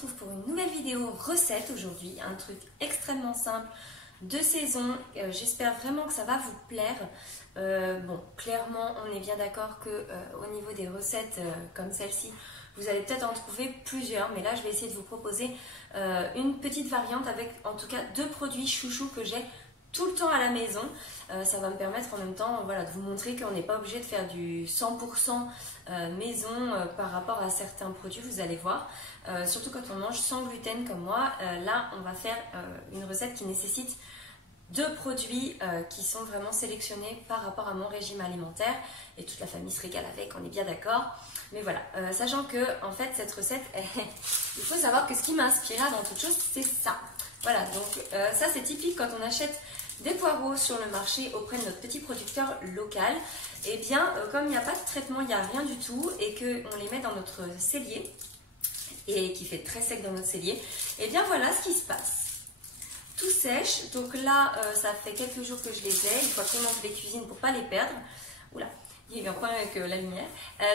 retrouve pour une nouvelle vidéo recette aujourd'hui, un truc extrêmement simple de saison. J'espère vraiment que ça va vous plaire. Bon, clairement, on est bien d'accord que au niveau des recettes comme celle-ci, vous allez peut-être en trouver plusieurs, mais là je vais essayer de vous proposer une petite variante avec en tout cas deux produits chouchous que j'ai tout le temps à la maison. Ça va me permettre en même temps voilà, de vous montrer qu'on n'est pas obligé de faire du 100% maison par rapport à certains produits, vous allez voir. Surtout quand on mange sans gluten comme moi. Là, on va faire une recette qui nécessite deux produits qui sont vraiment sélectionnés par rapport à mon régime alimentaire. Et toute la famille se régale avec, on est bien d'accord. Mais voilà, sachant que en fait cette recette, il faut savoir que ce qui m'a inspiré avant toute chose, c'est ça. Voilà, donc ça c'est typique quand on achète des poireaux sur le marché auprès de notre petit producteur local. Et bien, comme il n'y a pas de traitement, il n'y a rien du tout, et qu'on les met dans notre cellier, et qui fait très sec dans notre cellier, et bien voilà ce qui se passe. Tout sèche, donc là, ça fait quelques jours que je les ai, il faut absolument que je les cuisine pour ne pas les perdre. Oula, il y a eu un problème avec la lumière.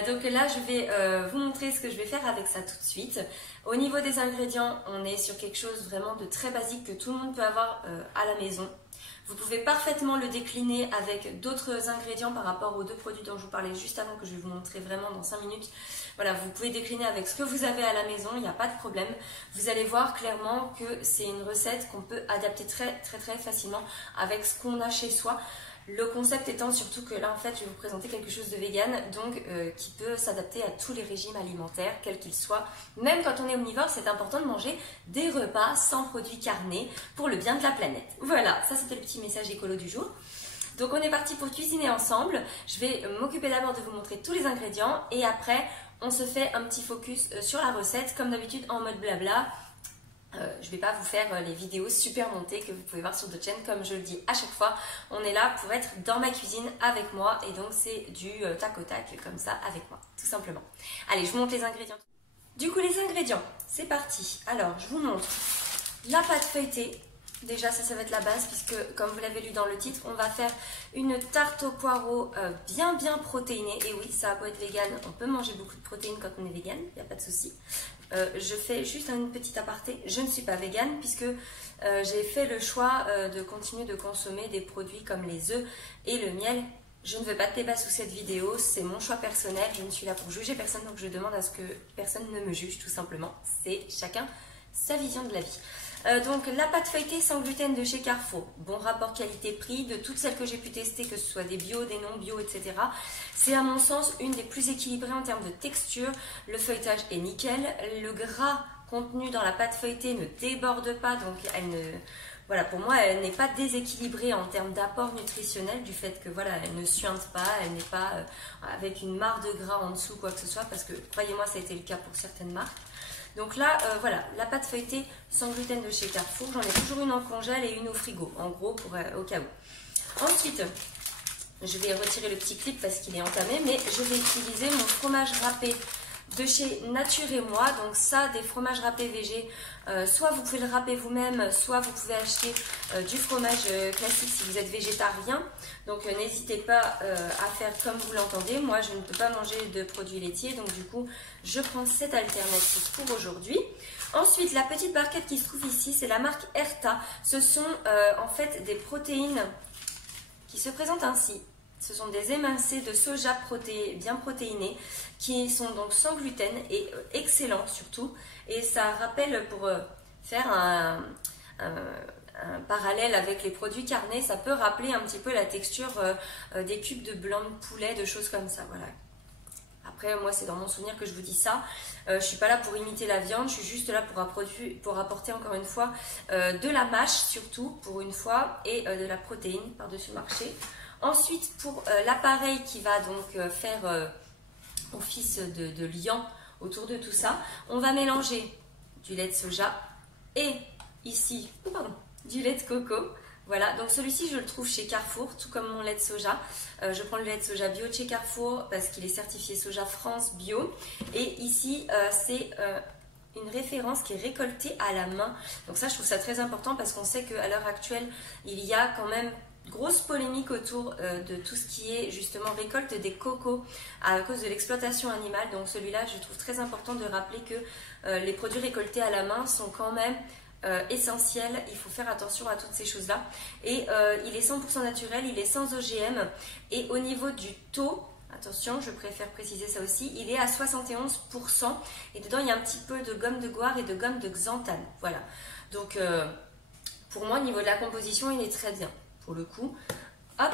Donc là, je vais vous montrer ce que je vais faire avec ça tout de suite. Au niveau des ingrédients, on est sur quelque chose vraiment de très basique que tout le monde peut avoir à la maison. Vous pouvez parfaitement le décliner avec d'autres ingrédients par rapport aux deux produits dont je vous parlais juste avant, que je vais vous montrer vraiment dans 5 minutes. Voilà, vous pouvez décliner avec ce que vous avez à la maison, il n'y a pas de problème. Vous allez voir clairement que c'est une recette qu'on peut adapter très facilement avec ce qu'on a chez soi. Le concept étant surtout que là en fait je vais vous présenter quelque chose de vegan, donc qui peut s'adapter à tous les régimes alimentaires, quels qu'ils soient. Même quand on est omnivore, c'est important de manger des repas sans produits carnés pour le bien de la planète. Voilà, ça c'était le petit message écolo du jour. Donc on est parti pour cuisiner ensemble. Je vais m'occuper d'abord de vous montrer tous les ingrédients et après on se fait un petit focus sur la recette, comme d'habitude en mode blabla. Je ne vais pas vous faire les vidéos super montées que vous pouvez voir sur d'autres chaînes, comme je le dis à chaque fois. On est là pour être dans ma cuisine avec moi et donc c'est du tac au tac comme ça avec moi, tout simplement. Allez, je vous montre les ingrédients. Du coup, les ingrédients, c'est parti. Alors, je vous montre la pâte feuilletée. Déjà, ça va être la base puisque, comme vous l'avez lu dans le titre, on va faire une tarte aux poireaux bien protéinée. Et oui, ça a beau être vegan, on peut manger beaucoup de protéines quand on est vegan, il n'y a pas de souci. Je fais juste une petite aparté, je ne suis pas végane puisque j'ai fait le choix de continuer de consommer des produits comme les œufs et le miel. Je ne veux pas de débat sous cette vidéo, c'est mon choix personnel, je ne suis là pour juger personne, donc je demande à ce que personne ne me juge tout simplement. C'est chacun sa vision de la vie. Donc la pâte feuilletée sans gluten de chez Carrefour, bon rapport qualité-prix, de toutes celles que j'ai pu tester, que ce soit des bio, des non bio, etc. C'est à mon sens une des plus équilibrées en termes de texture, le feuilletage est nickel, le gras contenu dans la pâte feuilletée ne déborde pas, donc elle ne... Voilà, pour moi, elle n'est pas déséquilibrée en termes d'apport nutritionnel du fait que voilà, elle ne suinte pas, elle n'est pas avec une mare de gras en dessous, quoi que ce soit, parce que croyez-moi, ça a été le cas pour certaines marques. Donc là, voilà, la pâte feuilletée sans gluten de chez Carrefour, j'en ai toujours une en congèle et une au frigo, en gros, pour, au cas où. Ensuite, je vais retirer le petit clip parce qu'il est entamé, mais je vais utiliser mon fromage râpé de chez Nature et Moi. Donc ça, des fromages râpés végé, soit vous pouvez le râper vous-même, soit vous pouvez acheter du fromage classique si vous êtes végétarien. Donc n'hésitez pas à faire comme vous l'entendez. Moi, je ne peux pas manger de produits laitiers, donc du coup, je prends cette alternative pour aujourd'hui. Ensuite, la petite barquette qui se trouve ici, c'est la marque Erta. Ce sont en fait des protéines qui se présentent ainsi. Ce sont des émincés de soja bien protéinés qui sont donc sans gluten et excellents surtout. Et ça rappelle, pour faire un parallèle avec les produits carnés, ça peut rappeler un petit peu la texture des cubes de blanc de poulet, de choses comme ça. Voilà. Après, moi, c'est dans mon souvenir que je vous dis ça. Je ne suis pas là pour imiter la viande, je suis juste là pour apporter encore une fois de la mâche surtout pour une fois et de la protéine par-dessus le marché. Ensuite, pour l'appareil qui va donc faire office de liant autour de tout ça, on va mélanger du lait de soja et ici, du lait de coco. Voilà, donc celui-ci je le trouve chez Carrefour, tout comme mon lait de soja. Je prends le lait de soja bio de chez Carrefour parce qu'il est certifié Soja France bio. Et ici, c'est une référence qui est récoltée à la main. Donc ça, je trouve ça très important parce qu'on sait qu'à l'heure actuelle, il y a quand même grosse polémique autour de tout ce qui est justement récolte des cocos à cause de l'exploitation animale. Donc celui-là, je trouve très important de rappeler que les produits récoltés à la main sont quand même essentiels. Il faut faire attention à toutes ces choses-là. Et il est 100% naturel, il est sans OGM. Et au niveau du taux, attention, je préfère préciser ça aussi, il est à 71%. Et dedans, il y a un petit peu de gomme de goire et de gomme de xanthane. Voilà. Donc, pour moi, au niveau de la composition, il est très bien. Pour le coup, hop,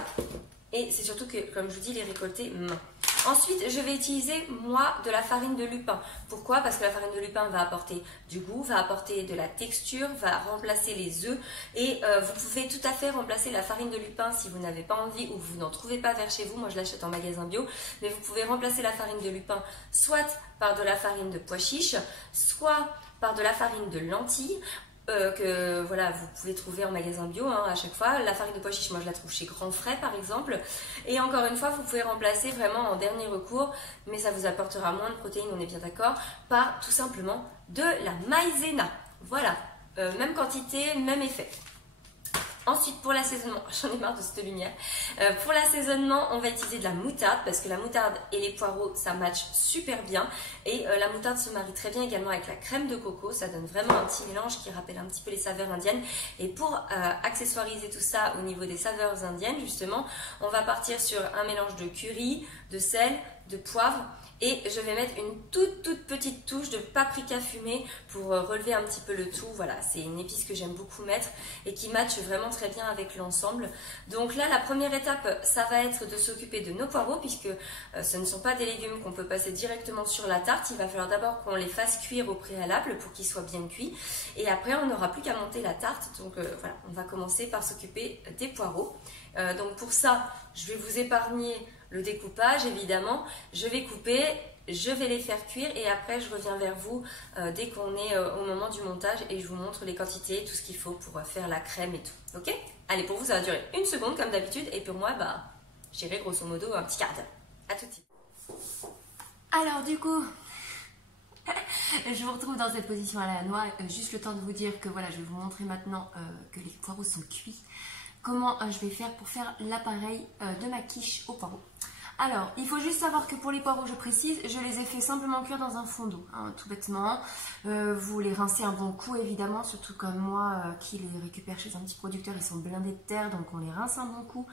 et c'est surtout que, comme je vous dis, les récoltés main. Ensuite, je vais utiliser, moi, de la farine de lupin. Pourquoi? Parce que la farine de lupin va apporter du goût, va apporter de la texture, va remplacer les œufs. Et vous pouvez tout à fait remplacer la farine de lupin si vous n'avez pas envie ou vous n'en trouvez pas vers chez vous. Moi, je l'achète en magasin bio. Mais vous pouvez remplacer la farine de lupin soit par de la farine de pois chiche, soit par de la farine de lentilles. Que voilà, vous pouvez trouver en magasin bio à chaque fois. La farine de pois chiche, moi je la trouve chez Grand Frais par exemple. Et encore une fois, vous pouvez remplacer vraiment en dernier recours, mais ça vous apportera moins de protéines, on est bien d'accord, par tout simplement de la maïzena. Voilà, même quantité, même effet. Ensuite, pour l'assaisonnement, j'en ai marre de cette lumière. Pour l'assaisonnement, on va utiliser de la moutarde parce que la moutarde et les poireaux, ça match super bien. Et la moutarde se marie très bien également avec la crème de coco. Ça donne vraiment un petit mélange qui rappelle un petit peu les saveurs indiennes. Et pour accessoiriser tout ça au niveau des saveurs indiennes, justement, on va partir sur un mélange de curry, de sel, de poivre. Et je vais mettre une toute petite touche de paprika fumé pour relever un petit peu le tout. Voilà, c'est une épice que j'aime beaucoup mettre et qui matche vraiment très bien avec l'ensemble. Donc là, la première étape, ça va être de s'occuper de nos poireaux puisque ce ne sont pas des légumes qu'on peut passer directement sur la tarte. Il va falloir d'abord qu'on les fasse cuire au préalable pour qu'ils soient bien cuits. Et après, on n'aura plus qu'à monter la tarte. Donc voilà, on va commencer par s'occuper des poireaux. Donc pour ça, je vais vous épargner le découpage évidemment, je vais couper, je vais les faire cuire et après je reviens vers vous dès qu'on est au moment du montage et je vous montre les quantités, tout ce qu'il faut pour faire la crème et tout. Ok? Allez, pour vous ça va durer une seconde comme d'habitude et pour moi j'irai grosso modo un petit quart d'heure. A tout de suite. Alors du coup, je vous retrouve dans cette position à la noix, juste le temps de vous dire que voilà, je vais vous montrer maintenant que les poireaux sont cuits. Comment je vais faire pour faire l'appareil de ma quiche aux poireaux. Alors, il faut juste savoir que pour les poireaux, je précise, je les ai fait simplement cuire dans un fond d'eau, tout bêtement. Vous les rincez un bon coup, évidemment, surtout comme moi qui les récupère chez un petit producteur, ils sont blindés de terre, donc on les rince un bon coup.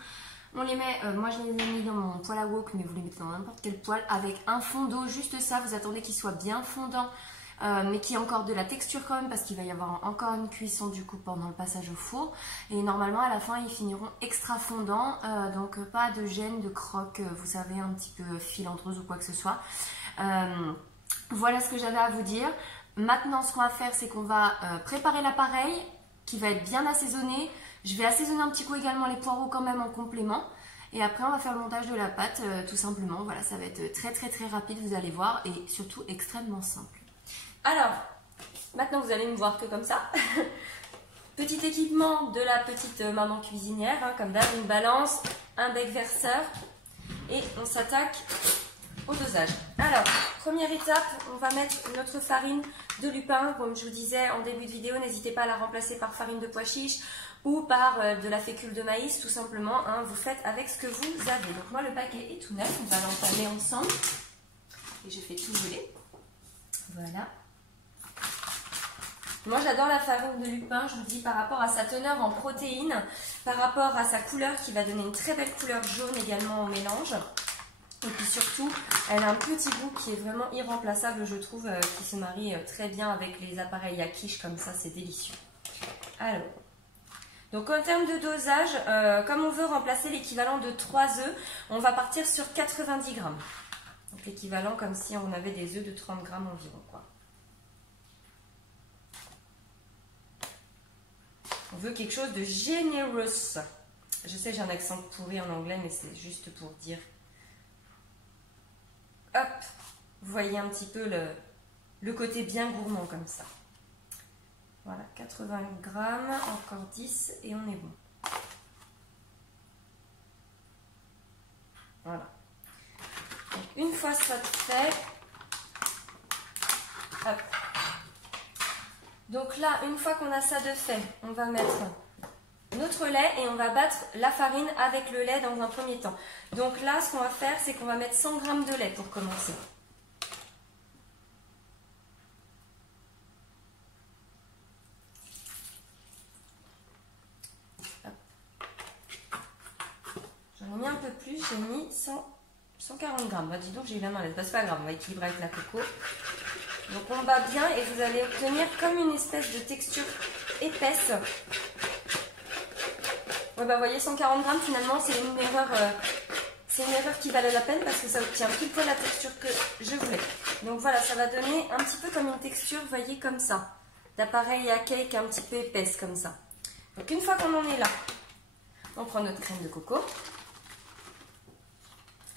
On les met, moi je les ai mis dans mon poêle à wok, mais vous les mettez dans n'importe quel poêle, avec un fond d'eau, juste ça, vous attendez qu'il soit bien fondant. Mais qui a encore de la texture quand même parce qu'il va y avoir encore une cuisson du coup pendant le passage au four et normalement à la fin ils finiront extra fondants, donc pas de gêne, de croque, vous savez, un petit peu filandreuse ou quoi que ce soit. Voilà ce que j'avais à vous dire. Maintenant ce qu'on va faire, c'est qu'on va préparer l'appareil qui va être bien assaisonné. Je vais assaisonner un petit coup également les poireaux quand même en complément. Et après on va faire le montage de la pâte tout simplement. Voilà, ça va être très rapide, vous allez voir, et surtout extrêmement simple. Alors, maintenant vous allez me voir que comme ça. Petit équipement de la petite maman cuisinière, comme d'hab, une balance, un bec verseur et on s'attaque au dosage. Alors, première étape, on va mettre notre farine de lupin. Comme je vous disais en début de vidéo, n'hésitez pas à la remplacer par farine de pois chiche ou par de la fécule de maïs, tout simplement. Vous faites avec ce que vous avez. Donc moi, le paquet est tout neuf, on va l'entamer ensemble. Et je fais tout geler. Voilà. Moi j'adore la farine de lupin, je vous dis, par rapport à sa teneur en protéines, par rapport à sa couleur qui va donner une très belle couleur jaune également au mélange. Et puis surtout, elle a un petit goût qui est vraiment irremplaçable, je trouve, qui se marie très bien avec les appareils à quiche comme ça, c'est délicieux. Alors, donc en termes de dosage, comme on veut remplacer l'équivalent de 3 œufs, on va partir sur 90 grammes. Donc l'équivalent comme si on avait des œufs de 30 grammes environ, quoi. On veut quelque chose de generous. Je sais, j'ai un accent pourri en anglais, mais c'est juste pour dire. Hop, vous voyez un petit peu le côté bien gourmand comme ça. Voilà, 80 grammes, encore 10 et on est bon. Voilà. Donc, une fois ça fait, hop. Donc là, une fois qu'on a ça de fait, on va mettre notre lait et on va battre la farine avec le lait dans un premier temps. Donc là, ce qu'on va faire, c'est qu'on va mettre 100 g de lait pour commencer. J'en ai mis un peu plus, j'ai mis 140 g. Bah, dis donc, j'ai eu la main là, c'est pas grave, on va équilibrer avec la coco. Donc on bat bien et vous allez obtenir comme une espèce de texture épaisse. Ouais, bah, vous voyez, 140 g finalement, c'est une erreur qui valait la peine parce que ça obtient pile poil la texture que je voulais. Donc voilà, ça va donner un petit peu comme une texture, vous voyez, comme ça, d'appareil à cake un petit peu épaisse comme ça. Donc une fois qu'on en est là, on prend notre crème de coco.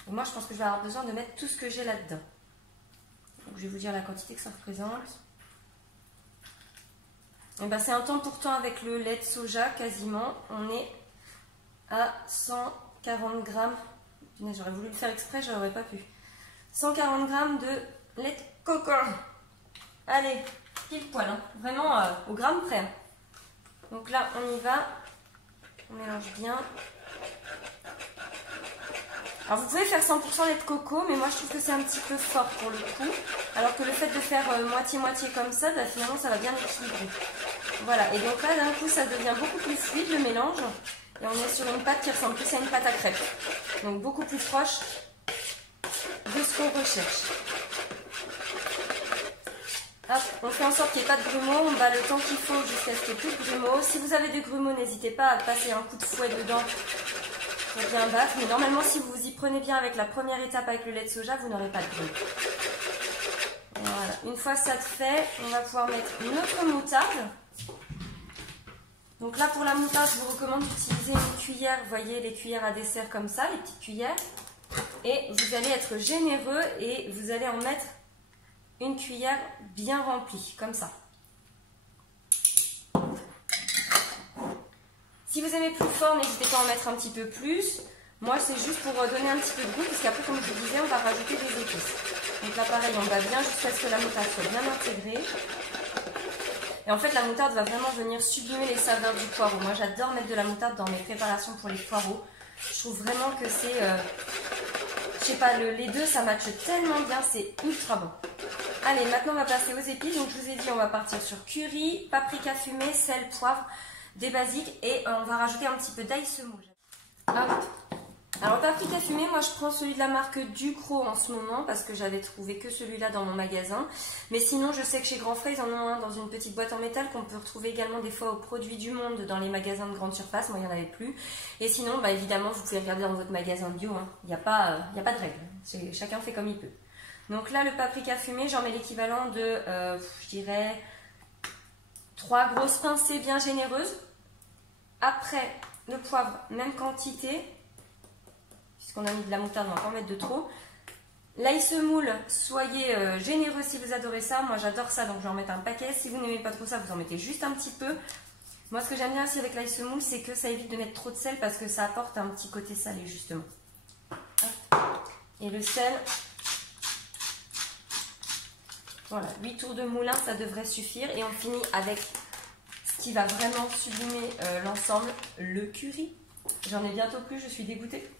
Et moi, je pense que je vais avoir besoin de mettre tout ce que j'ai là-dedans. Donc je vais vous dire la quantité que ça représente. Et ben, c'est un temps pour temps avec le lait de soja quasiment. On est à 140 g. J'aurais voulu le faire exprès, je n'aurais pas pu. 140 g de lait de coco. Allez, pile poil, hein. Vraiment au gramme près. Donc là, on y va. On mélange bien. Alors vous pouvez faire 100% lait de coco, mais moi je trouve que c'est un petit peu fort pour le coup. Alors que le fait de faire moitié-moitié comme ça, bah, finalement ça va bien équilibrer. Voilà, et donc là d'un coup ça devient beaucoup plus fluide le mélange. Et on est sur une pâte qui ressemble plus à une pâte à crêpes. Donc beaucoup plus proche de ce qu'on recherche. Hop, on fait en sorte qu'il n'y ait pas de grumeaux, on bat le temps qu'il faut jusqu'à ce qu'il n'y ait plus de grumeaux. Si vous avez des grumeaux, n'hésitez pas à passer un coup de fouet dedans pour bien battre. Mais normalement, si vous y prenez bien avec la première étape avec le lait de soja, vous n'aurez pas de grumeaux. Voilà, une fois ça fait, on va pouvoir mettre notre moutarde. Donc là, pour la moutarde, je vous recommande d'utiliser une cuillère, vous voyez les cuillères à dessert comme ça, les petites cuillères. Et vous allez être généreux et vous allez en mettre une cuillère bien remplie, comme ça. Si vous aimez plus fort, n'hésitez pas à en mettre un petit peu plus. Moi, c'est juste pour donner un petit peu de goût, parce qu'après, comme je vous disais, on va rajouter des épices. Donc là, pareil, on va bien jusqu'à ce que la moutarde soit bien intégrée. Et en fait, la moutarde va vraiment venir sublimer les saveurs du poireau. Moi, j'adore mettre de la moutarde dans mes préparations pour les poireaux. Je trouve vraiment que c'est... je sais pas, les deux, ça matche tellement bien, c'est ultra bon. Allez, maintenant, on va passer aux épices. Donc, je vous ai dit, on va partir sur curry, paprika fumé, sel, poivre, des basiques. Et on va rajouter un petit peu d'ail semoule. Alors, paprika fumé, moi, je prends celui de la marque Ducros en ce moment parce que j'avais trouvé que celui-là dans mon magasin. Mais sinon, je sais que chez Grand Frais, ils en ont un dans une petite boîte en métal qu'on peut retrouver également des fois aux Produits du Monde dans les magasins de grande surface. Moi, il n'y en avait plus. Et sinon, bah, évidemment, vous pouvez regarder dans votre magasin bio. Hein. Il n'y a pas de règle. Chacun fait comme il peut. Donc là, le paprika fumé, j'en mets l'équivalent de, je dirais, 3 grosses pincées bien généreuses. Après, le poivre, même quantité. Puisqu'on a mis de la moutarde, on va pas en mettre de trop. L'ail semoule, soyez généreux si vous adorez ça. Moi, j'adore ça, donc je vais en mettre un paquet. Si vous n'aimez pas trop ça, vous en mettez juste un petit peu. Moi, ce que j'aime bien aussi avec l'ail semoule, c'est que ça évite de mettre trop de sel parce que ça apporte un petit côté salé, justement. Et le sel... Voilà, 8 tours de moulin, ça devrait suffire. Et on finit avec ce qui va vraiment sublimer l'ensemble, le curry. J'en ai bientôt plus, je suis dégoûtée.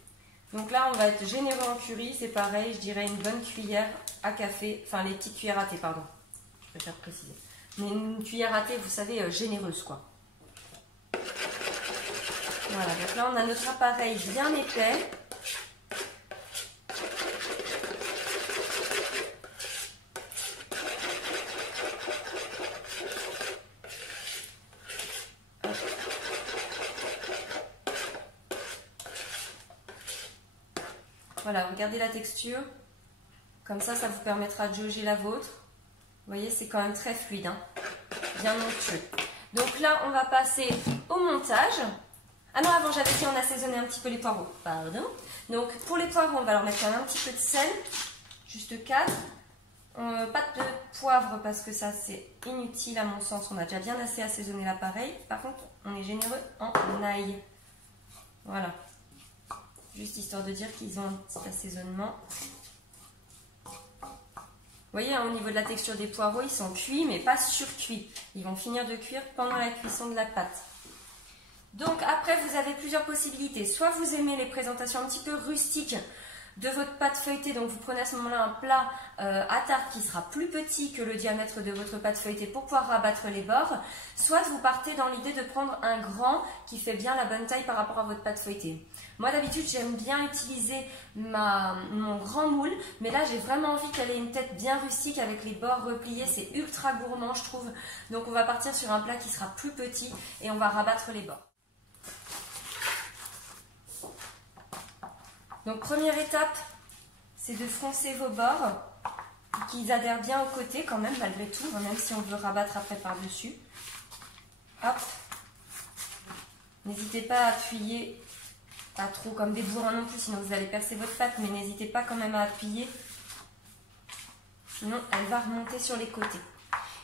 Donc là, on va être généreux en curry. C'est pareil, je dirais une bonne cuillère à café. Enfin, les petites cuillères à thé, pardon. Je préfère préciser. Mais une cuillère à thé, vous savez, généreuse, quoi. Voilà, donc là, on a notre appareil bien épais. Voilà, regardez la texture. Comme ça, ça vous permettra de jauger la vôtre. Vous voyez, c'est quand même très fluide, hein, bien onctueux. Donc là, on va passer au montage. Ah non, avant, j'avais dit on assaisonnait un petit peu les poireaux. Pardon. Donc, pour les poireaux, on va leur mettre quand même un petit peu de sel. Juste 4. Pas de poivre parce que ça, c'est inutile à mon sens. On a déjà bien assez assaisonné l'appareil. Par contre, on est généreux en ail. Voilà. Juste histoire de dire qu'ils ont un petit assaisonnement. Vous voyez, hein, au niveau de la texture des poireaux, ils sont cuits, mais pas surcuits. Ils vont finir de cuire pendant la cuisson de la pâte. Donc après, vous avez plusieurs possibilités. Soit vous aimez les présentations un petit peu rustiques de votre pâte feuilletée, donc vous prenez à ce moment-là un plat à tarte qui sera plus petit que le diamètre de votre pâte feuilletée pour pouvoir rabattre les bords. Soit vous partez dans l'idée de prendre un grand qui fait bien la bonne taille par rapport à votre pâte feuilletée. Moi d'habitude j'aime bien utiliser mon grand moule, mais là j'ai vraiment envie qu'elle ait une tête bien rustique avec les bords repliés, c'est ultra gourmand je trouve. Donc on va partir sur un plat qui sera plus petit et on va rabattre les bords. Donc première étape, c'est de froncer vos bords, qu'ils adhèrent bien au côté quand même malgré tout, même si on veut rabattre après par-dessus. Hop. N'hésitez pas à appuyer, pas trop comme des bourrins non plus, sinon vous allez percer votre pâte, mais n'hésitez pas quand même à appuyer, sinon elle va remonter sur les côtés.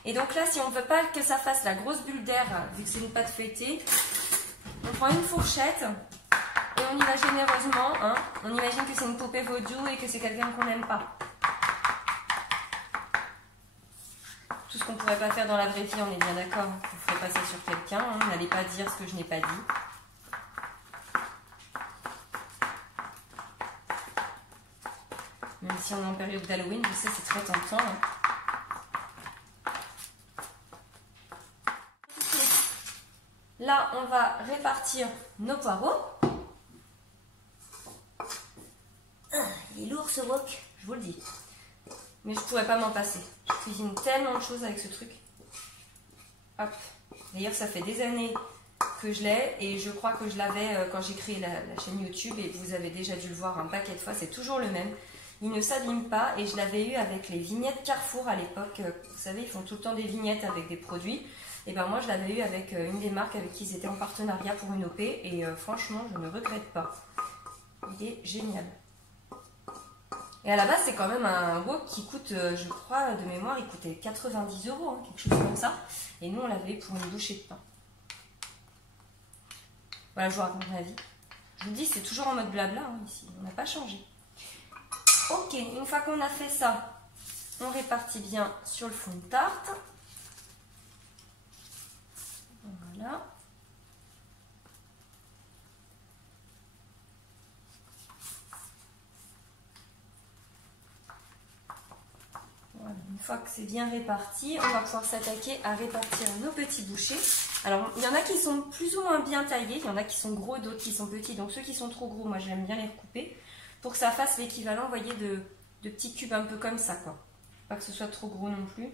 Et donc là, si on ne veut pas que ça fasse la grosse bulle d'air, vu que c'est une pâte feuilletée, on prend une fourchette. Et on y va généreusement, hein. On imagine que c'est une poupée vaudou et que c'est quelqu'un qu'on n'aime pas. Tout ce qu'on ne pourrait pas faire dans la vraie vie, on est bien d'accord. Vous ne ferez pas ça sur quelqu'un, hein. N'allez pas dire ce que je n'ai pas dit. Même si on est en période d'Halloween, je sais, c'est très tentant. Hein. Là, on va répartir nos poireaux. Il est lourd ce wok, je vous le dis. Mais je ne pourrais pas m'en passer. Je cuisine tellement de choses avec ce truc. Hop. D'ailleurs, ça fait des années que je l'ai et je crois que je l'avais quand j'ai créé la chaîne YouTube et vous avez déjà dû le voir un paquet de fois. C'est toujours le même. Il ne s'abîme pas et je l'avais eu avec les vignettes Carrefour à l'époque. Vous savez, ils font tout le temps des vignettes avec des produits. Et ben moi, je l'avais eu avec une des marques avec qui ils étaient en partenariat pour une OP et franchement, je ne regrette pas. Il est génial. Et à la base, c'est quand même un wok qui coûte, je crois, de mémoire, il coûtait 90 €, hein, quelque chose comme ça. Et nous, on l'avait pour une bouchée de pain. Voilà, je vous raconte ma vie. Je vous dis, c'est toujours en mode blabla, hein, ici. On n'a pas changé. Ok, une fois qu'on a fait ça, on répartit bien sur le fond de tarte. Voilà. Voilà, une fois que c'est bien réparti, on va pouvoir s'attaquer à répartir nos petits bouchées. Alors, il y en a qui sont plus ou moins bien taillés, il y en a qui sont gros, d'autres qui sont petits. Donc, ceux qui sont trop gros, moi, j'aime bien les recouper pour que ça fasse l'équivalent, vous voyez, de petits cubes un peu comme ça, quoi. Pas que ce soit trop gros non plus.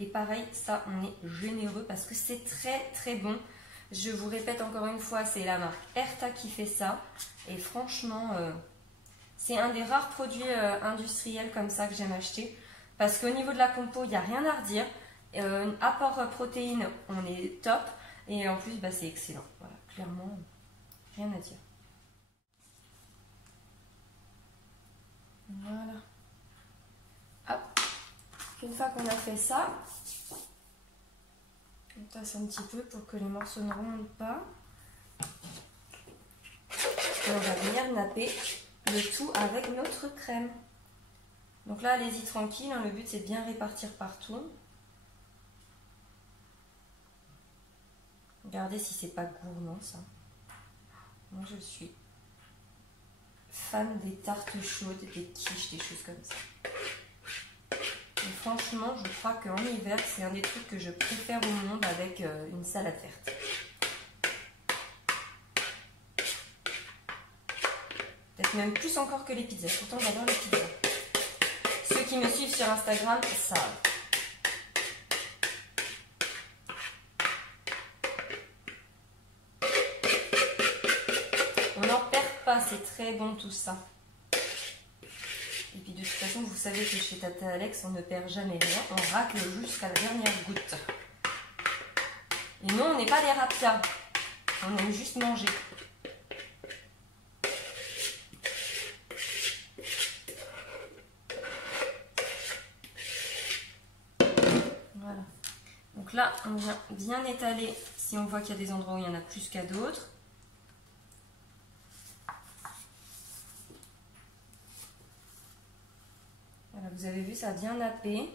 Et pareil, ça, on est généreux parce que c'est très, très bon. Je vous répète encore une fois, c'est la marque Erta qui fait ça. Et franchement... c'est un des rares produits industriels comme ça que j'aime acheter. Parce qu'au niveau de la compo, il n'y a rien à redire. Apport protéines, on est top. Et en plus, bah, c'est excellent. Voilà, clairement, rien à dire. Voilà. Hop. Une fois qu'on a fait ça, on tasse un petit peu pour que les morceaux ne remontent pas. Et on va venir napper le tout avec notre crème. Donc là, allez-y tranquille, hein, le but c'est de bien répartir partout. Regardez si c'est pas gourmand ça. Moi je suis fan des tartes chaudes, des quiches, des choses comme ça. Et franchement, je crois qu'en hiver, c'est un des trucs que je préfère au monde avec une salade verte. Peut-être même plus encore que les pizzas. Pourtant, j'adore les pizzas. Ceux qui me suivent sur Instagram savent. On n'en perd pas, c'est très bon tout ça. Et puis de toute façon, vous savez que chez Tata Alex, on ne perd jamais rien. On racle jusqu'à la dernière goutte. Et non, on n'est pas des rapias. On aime juste manger. Voilà. Donc là, on vient bien étaler si on voit qu'il y a des endroits où il y en a plus qu'à d'autres. Voilà, vous avez vu, ça a bien nappé.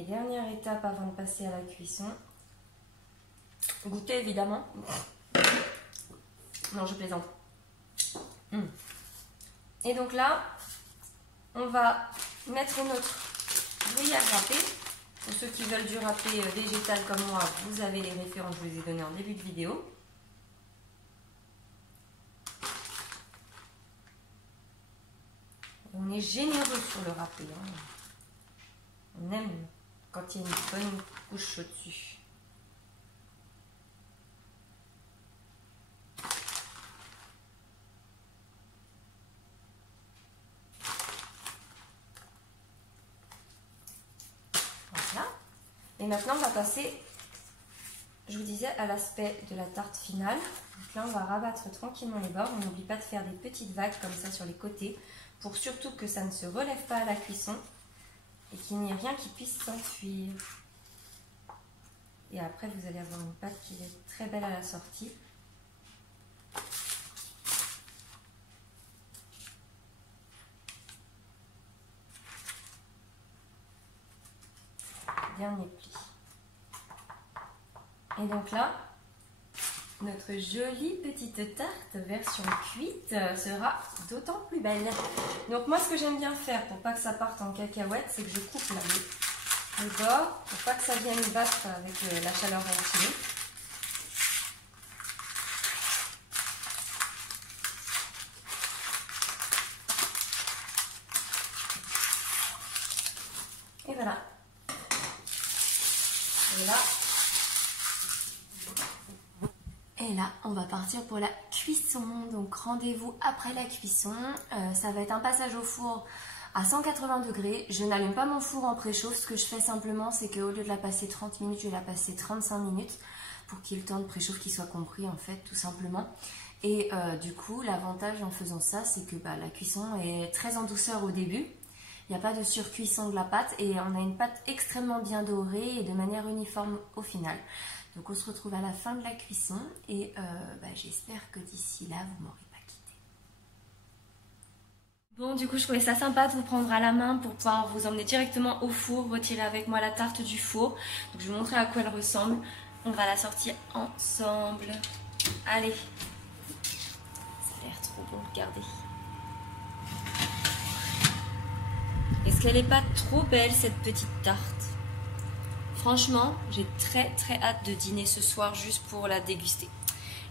Et dernière étape avant de passer à la cuisson. Goûter évidemment. Non, je plaisante. Et donc là, on va mettre notre gruyère râpé. Pour ceux qui veulent du râpé végétal comme moi, vous avez les références, je vous les ai données en début de vidéo. On est généreux sur le râpé. Hein. On aime quand il y a une bonne couche au-dessus. Voilà. Et maintenant, on va passer, je vous disais, à l'aspect de la tarte finale. Donc là, on va rabattre tranquillement les bords. On n'oublie pas de faire des petites vagues comme ça sur les côtés pour surtout que ça ne se relève pas à la cuisson et qu'il n'y ait rien qui puisse s'enfuir. Et après, vous allez avoir une pâte qui est très belle à la sortie. Dernier pli. Et donc là, notre jolie petite tarte version cuite sera d'autant plus belle. Donc moi, ce que j'aime bien faire pour pas que ça parte en cacahuète, c'est que je coupe là le bord pour pas que ça vienne battre avec la chaleur ventilée. Et voilà. Et là. Et là, on va partir pour la cuisson. Donc rendez-vous après la cuisson. Ça va être un passage au four à 180 degrés. Je n'allume pas mon four en préchauffe. Ce que je fais simplement, c'est qu'au lieu de la passer 30 minutes, je vais la passer 35 minutes pour qu'il y ait le temps de préchauffe qui soit compris, en fait, tout simplement. Et du coup, l'avantage en faisant ça, c'est que la cuisson est très en douceur au début. Il n'y a pas de surcuisson de la pâte et on a une pâte extrêmement bien dorée et de manière uniforme au final. Donc on se retrouve à la fin de la cuisson et j'espère que d'ici là, vous m'aurez pas quitté. Bon, du coup, je trouvais ça sympa de vous prendre à la main pour pouvoir vous emmener directement au four, retirer avec moi la tarte du four. Donc je vais vous montrer à quoi elle ressemble. On va la sortir ensemble. Allez. Ça a l'air trop bon, regardez. Est-ce qu'elle n'est pas trop belle, cette petite tarte? Franchement, j'ai très hâte de dîner ce soir juste pour la déguster.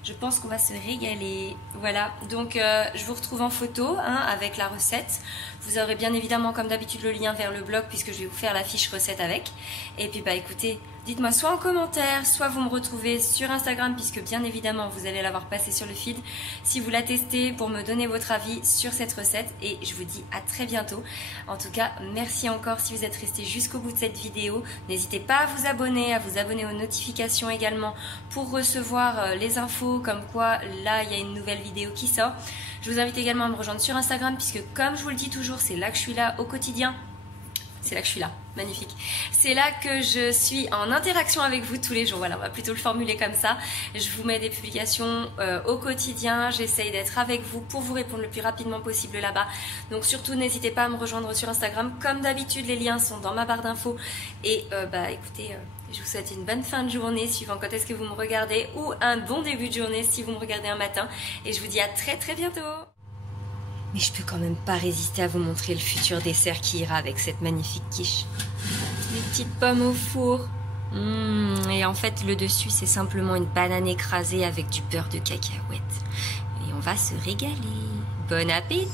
Je pense qu'on va se régaler. Voilà, donc je vous retrouve en photo avec la recette. Vous aurez bien évidemment comme d'habitude le lien vers le blog puisque je vais vous faire la fiche recette avec. Et puis écoutez, dites-moi soit en commentaire, soit vous me retrouvez sur Instagram puisque bien évidemment vous allez l'avoir passé sur le feed si vous la testez pour me donner votre avis sur cette recette. Et je vous dis à très bientôt. En tout cas, merci encore si vous êtes resté jusqu'au bout de cette vidéo. N'hésitez pas à vous abonner aux notifications également pour recevoir les infos comme quoi là il y a une nouvelle vidéo qui sort. Je vous invite également à me rejoindre sur Instagram puisque comme je vous le dis toujours, c'est là que je suis là au quotidien. C'est là que je suis là, magnifique. C'est là que je suis en interaction avec vous tous les jours. Voilà, on va plutôt le formuler comme ça. Je vous mets des publications au quotidien. J'essaye d'être avec vous pour vous répondre le plus rapidement possible là-bas. Donc surtout, n'hésitez pas à me rejoindre sur Instagram. Comme d'habitude, les liens sont dans ma barre d'infos. Et écoutez, je vous souhaite une bonne fin de journée suivant quand est-ce que vous me regardez ou un bon début de journée si vous me regardez un matin. Et je vous dis à très bientôt. Mais je peux quand même pas résister à vous montrer le futur dessert qui ira avec cette magnifique quiche. Les petites pommes au four. Et en fait, le dessus, c'est simplement une banane écrasée avec du beurre de cacahuète. Et on va se régaler. Bon appétit!